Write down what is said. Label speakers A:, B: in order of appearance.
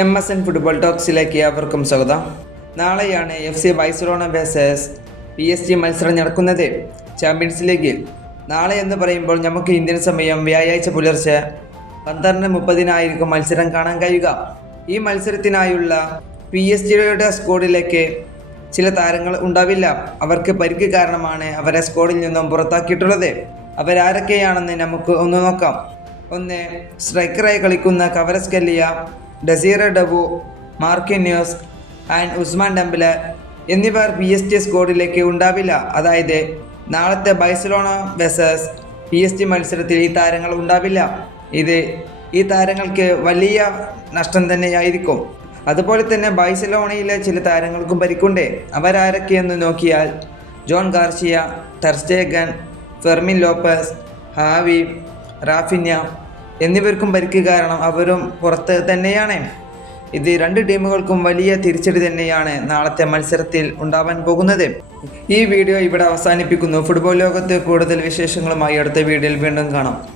A: M S N football ടോക്സിലേക്ക് അവർക്കും സ്വാഗതം. നാളെയാണ് F C Barcelona versus P S G മത്സരം നടക്കുന്നത്. ചാമ്പ്യൻസ് ലീഗിൽ നാളെ എന്ന് പറയുമ്പോൾ നമുക്ക് ഇന്ത്യൻ സമയം വ്യാഴാഴ്ച പുലർച്ചെ പന്ത്രണ്ട് മുപ്പതിനായിരിക്കും മത്സരം കാണാൻ കഴിയുക. ഈ മത്സരത്തിനായുള്ള പി എസ് ജിയുടെ സ്കോഡിലേക്ക് ചില താരങ്ങൾ ഉണ്ടാവില്ല. അവർക്ക് പരിക്ക് കാരണമാണ് അവരെ സ്കോഡിൽ നിന്നും പുറത്താക്കിയിട്ടുള്ളത്. അവരാരൊക്കെയാണെന്ന് നമുക്ക് ഒന്ന് നോക്കാം. ഒന്ന് സ്ട്രൈക്കറായി കളിക്കുന്ന കവരസ്കല്ലിയ ഡസീറ ഡബു മാർക്കിന്യോസ് ആൻഡ് ഉസ്മാൻ ഡംബില എന്നിവർ പി എസ് ടി സ്ക്വാഡിലേക്ക് ഉണ്ടാവില്ല. അതായത് നാളത്തെ Barcelona versus P S T മത്സരത്തിൽ ഈ താരങ്ങൾ ഉണ്ടാവില്ല. ഇത് ഈ താരങ്ങൾക്ക് വലിയ നഷ്ടം തന്നെയായിരിക്കും. അതുപോലെ തന്നെ ബൈസലോണയിലെ ചില താരങ്ങൾക്കും പരിക്കുണ്ടേ. അവരാരൊക്കെയെന്ന് നോക്കിയാൽ Joan Garcia Ter Stegen Fermin Lopez Javi Raphinha എന്നിവർക്കും പരിക്ക് കാരണം അവരും പുറത്ത് തന്നെയാണ്. ഇത് രണ്ട് ടീമുകൾക്കും വലിയ തിരിച്ചടി തന്നെയാണ് നാളത്തെ മത്സരത്തിൽ ഉണ്ടാവാൻ പോകുന്നത്. ഈ വീഡിയോ ഇവിടെ അവസാനിപ്പിക്കുന്നു. ഫുട്ബോൾ ലോകത്ത് കൂടുതൽ വിശേഷങ്ങളുമായി അടുത്ത വീഡിയോയിൽ വീണ്ടും കാണാം.